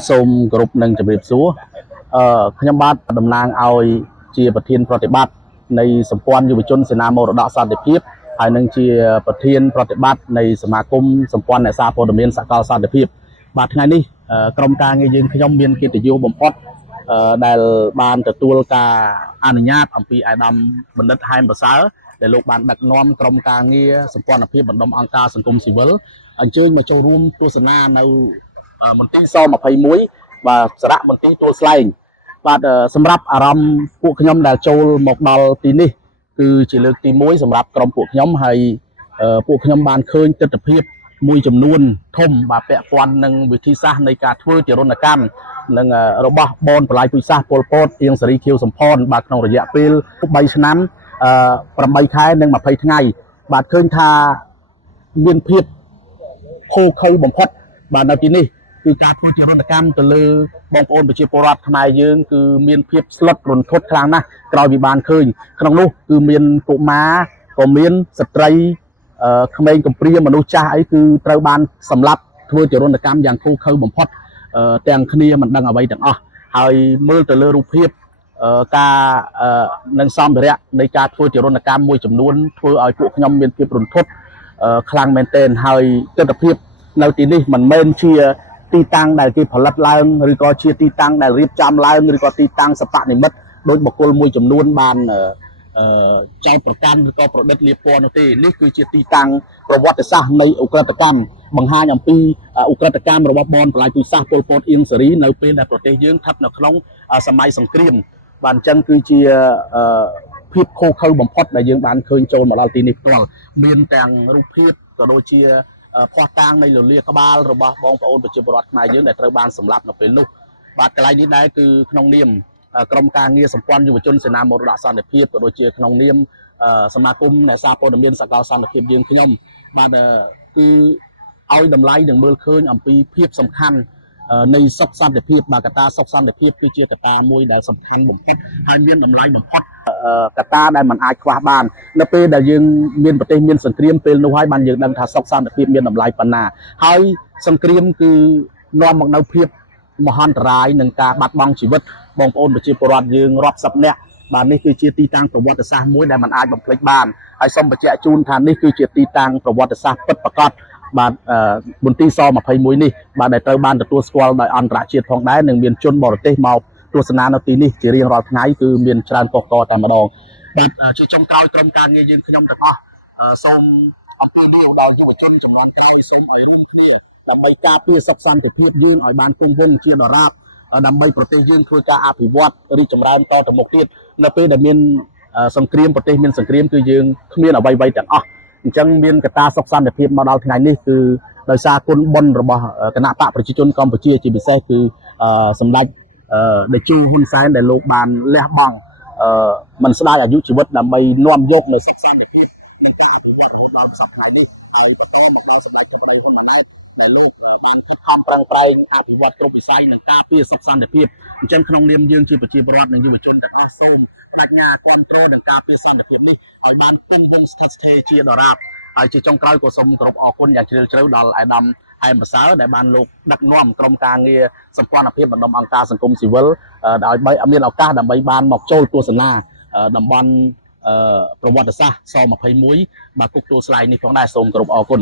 បាទសូមគោរពនឹងជម្រាបសួរខ្ញុំបាទតំណាងឲ្យជាប្រធានប្រតិបត្តិនៃសម្ព័ន្ធយុវជនសេនាមរតកសន្តិភាពហើយនឹងជាប្រធានប្រតិបត្តិនៃសមាគមសម្ព័ន្ធអ្នកសារព័ត៌មានសកលសន្តិភាពបាទថ្ងៃនេះក្រុមការងារយើងខ្ញុំមានកិត្តិយសបំផុតដែលបានទទួលការអនុញ្ញាតអំពីអាយដាមបណ្ឌិតហែមប្រសើរដែលលោកបានដឹកនាំក្រុមការងារសម្ព័ន្ធភាពបណ្ដុំអង្គការសង្គមស៊ីវិលអញ្ជើញមកចូលរួមទស្សនានៅមន្ទីរស21បាទសារៈមន្ទីរទួលស្លែងបាទសម្រាប់អារម្មណ៍ពួកខ្ញុំដែលចូលមកដល់ទីនេះគឺជាលើកទី1សម្រាប់ក្រុមពួកខ្ញុំហើយពួកខ្ញុំបានឃើញទស្សនវិជ្ជាមួយចំនួនធំបាទពាក់ព័ន្ធនឹងវិធីសាស្ត្រនៃការធ្វើទារុណកម្មនិងរបស់បនបលាយពុយសាសពលពតអៀងសេរីខៀវសំផនបាទក្នុងរយៈពេល3ឆ្នាំ8ខែនិង20ថ្ងៃបាទឃើញថាមានភាពខូខើបំផុតបាទនៅទីនេះគឺការធ្វើទារុណកម្មទៅលើបងប្អូនប្រជាពលរដ្ឋខ្មែរយើងគឺមានភាពស្លុតរន្ធត់ខ្លាំងណាស់ក្រោយពីបានឃើញក្នុងនោះគឺមានកុមារក៏មានស្ត្រីក្មេងកំព្រាមនុស្សចាស់អីគឺត្រូវបានសម្លាប់ធ្វើទារុណកម្មយ៉ាងខូខើបំផុតទាំងគ្នាមិនដឹងអ្វីទាំងអស់ហើយមើលទៅលើរូបភាពការនឹងសម្ភារៈនៃការធ្វើទារុណកម្មមួយចំនួនធ្វើឲ្យពួកខ្ញុំមានភាពរន្ធត់ខ្លាំងមែនទែនហើយទស្សនវិជ្ជានៅទីនេះមិនមែនជាទីតាំងដែលគេផលិតឡើងឬក៏ជាទីតាំងដែលរៀបចំឡើងឬក៏ទីតាំងសពនិមិត្តដោយបុគ្គលមួយចំនួនបានចោទប្រកាន់ឬក៏ប្រឌិតលៀបពណ៌នោះទេនេះគឺជាទីតាំងប្រវត្តិសាស្ត្រនៃឧក្រិដ្ឋកម្មបង្ហាញអំពីឧក្រិដ្ឋកម្មរបស់បនបលាយពុយសាសពលពតអៀងសេរីនៅពេលដែលប្រទេសយើងស្ថិតនៅក្នុងសម័យសង្គ្រាមបាទអញ្ចឹងគឺជាភាពខូខើបំផុតដែលយើងបានឃើញចូលមកដល់ទីនេះផ្ទាល់មានទាំងរូបភាពក៏ដូចជាភ័ស្តុតាងនៃលលាក្បាលរបស់បងប្អូនប្រជាពលរដ្ឋខ្មែរយើងដែលត្រូវបានសម្លាប់នៅពេលនោះបាទកន្លែងនេះដែរគឺក្នុងនាមក្រុមការងារសម្ព័ន្ធយុវជនសេនាមរតកសន្តិភាពក៏ដូចជាក្នុងនាមសមាគមអ្នកសារព័ត៌មានសកលសន្តិភាពយើងខ្ញុំបាទគឺឲ្យតម្លៃនិងមើលឃើញអំពីភាពសំខាន់នៃសុខសន្តិភាពបាទកត្តាសុខសន្តិភាពគឺជាកត្តាមួយដែលសំខាន់បំផុតហើយមានតម្លៃបំផុតកត្តាដែលมันអាចខ្វះបាននៅពេលដែលយើងមានប្រទេសមានសង្គ្រាមពេលនោះហើយបានយើងដឹងថាសុខសន្តិភាពមានតម្លៃប៉ុណ្ណាហើយសង្គ្រាមគឺនាំមកនៅភាពមហន្តរាយនឹងការបាត់បង់ជីវិតបងប្អូនប្រជាពលរដ្ឋយើងរាប់សិបនាក់បាទនេះគឺជាទីតាំងប្រវត្តិសាស្ត្រមួយដែលมันអាចបំភ្លេចបានហើយសូមបញ្ជាក់ជូនថានេះគឺជាទីតាំងប្រវត្តិសាស្ត្រពិតប្រាកដបាទមន្ទីរស21នេះបាទដែលត្រូវបានទទួលស្គាល់ដោយអន្តរជាតិផងដែរនិងមានជនបរទេសមកទស្សនានៅទីនេះជារៀងរាល់ថ្ងៃគឺមានច្រើនកុសកតែម្ដងបាទជាចុងក្រោយក្រុមការងារយើងខ្ញុំទាំងអស់សូមអំពាវនាវដល់យុវជនចំនួនក្រោយសូមឲ្យរួមគ្នាដើម្បីការពារសុខសន្តិភាពយើងឲ្យបានគង់វង្សជាដរាបដើម្បីប្រទេសយើងធ្វើការអភិវឌ្ឍរីកចម្រើនតទៅមុខទៀតនៅពេលដែលមានសង្គ្រាមប្រទេសមានសង្គ្រាមគឺយើងគ្មានអ្វីៗទាំងអស់អញ្ចឹងមានកត្តាសុខសន្តិភាពមកដល់ថ្ងៃនេះគឺដោយសារគុណបុណ្យរបស់គណៈបកប្រជាជនកម្ពុជាជាពិសេសគឺសម្ដេចតេជោហ៊ុនសែនដែលលោកបានលះបង់មិនស្ដាយអាយុជីវិតដើម្បីនាំយកនៅសុខសន្តិភាពនិងការអភិវឌ្ឍរបស់ដល់សប្តាហ៍នេះហើយបន្តមកដល់សម្ដេចព្រះបរមហ៊ុនម៉ាណែតដែលលោកបានខិតខំប្រឹងប្រែងអភិវឌ្ឍគ្រប់វិស័យនិងការពារសុខសន្តិភាពអញ្ចឹងក្នុងនាមយើងជាប្រជាពលរដ្ឋនិងយុវជនទាំងអស់សូមប្រាជ្ញាគ្រប់គ្រងនិងការពារសន្តិភាពនេះឲ្យបានគង់វង្សស្ថិតស្ថេរជាដរាបហើយជាចុងក្រោយក៏សូមគោរពអរគុណយ៉ាងជ្រាលជ្រៅដល់អាយដាមហែមប្រសើរដែលបានលោកដឹកនាំក្រុមការងារសម្ព័ន្ធភាពបណ្ដុំអង្គការសង្គមស៊ីវិលដោយមានឱកាសដើម្បីបានមកចូលទស្សនាតំបន់ប្រវត្តិសាស្ត្រស21បាទគុកទួលស្លែងនេះផងដែរសូមគោរពអរគុណ